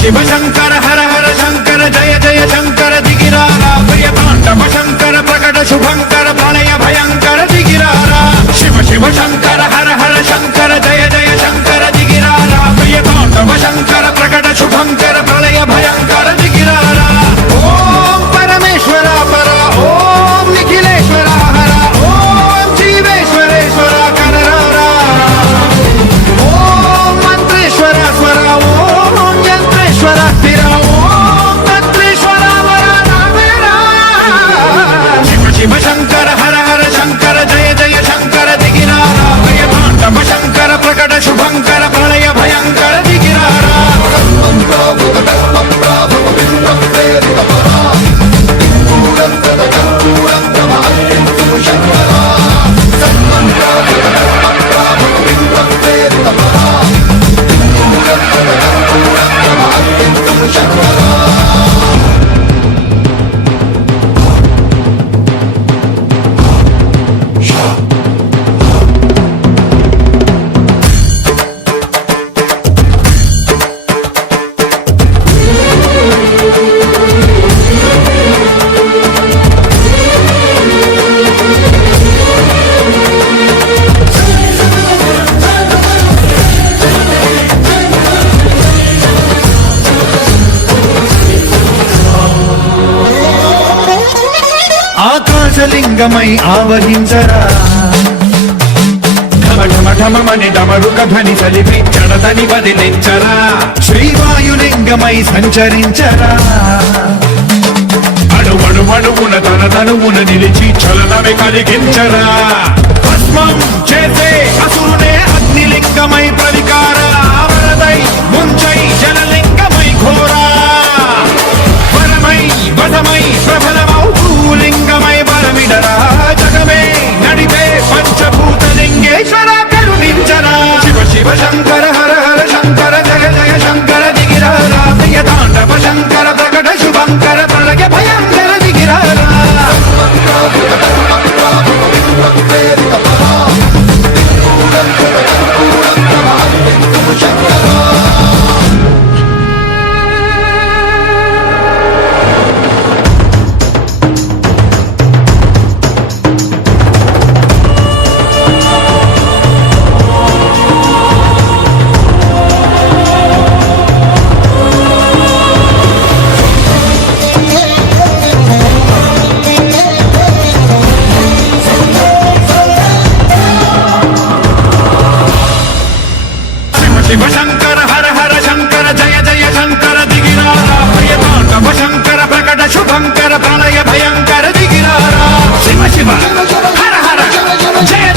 शिव शंकर हर हर शंकर जय जय शंकर दिगिरारा प्रिय तांडव शंकर प्रकट शुभंकर प्रलय भयंकर दिगिरारा शिव शिव शंकर हर हर शंकर जय जय शंकर दिगिरारा प्रिय तांडव शंकर प्रकट शुभंकर प्रलय भयंकर दिगिरारा ओम परमेश्वरा परा ओम निखिलेश्वरा हरा ओम जीवेश्वरेश्वरा कररारा ओम मंत्रेश्वरा स्वरा ओम यंत्रेश्वरा स्थिरा ओम तंत्रेश्वरा वरा नावेरा शिव शिव शंकर हर हर शंकर जय जय शंकर दिगिरारा प्रिय तांडव शंकर प्रकट शुभंकर प्रलय भयंकर दिगिरारा ఆకాశలింగమై ఆవహించరా ఢమఢమఢమని డమరుక ధ్వని సలిపి చడదని వదిలించరా శ్రీవాయులింగమై సంచరించరా అణువణువున తన తనువున నిలిచి చలనమే కలిగించరా భస్మం చేసే అసురునే అగ్నిలింగమై ప్రవికార వరదై ముంచై జలలింగమై ఘోరా వరమై వదమై ప్రబలమౌ భూలింగమై బలమిడరా జగమే నడిపే పంచభూతలింగేశ్వర కరుణించరా శివ శివ శంకర హర హర శంకర జయ జయ శంకర దిగిరారా ప్రియ తాండవ శంకర ప్రకట శుభంకర ప్రళయ భయంకర దిగిరారా शिव शंकर हर हर शंकर जय जय शंकर दिगिरारा प्रिय तांडव शंकर प्रकट शुभंकर प्रलय भयंकर दिगिरारा शिव शिव हर हर जय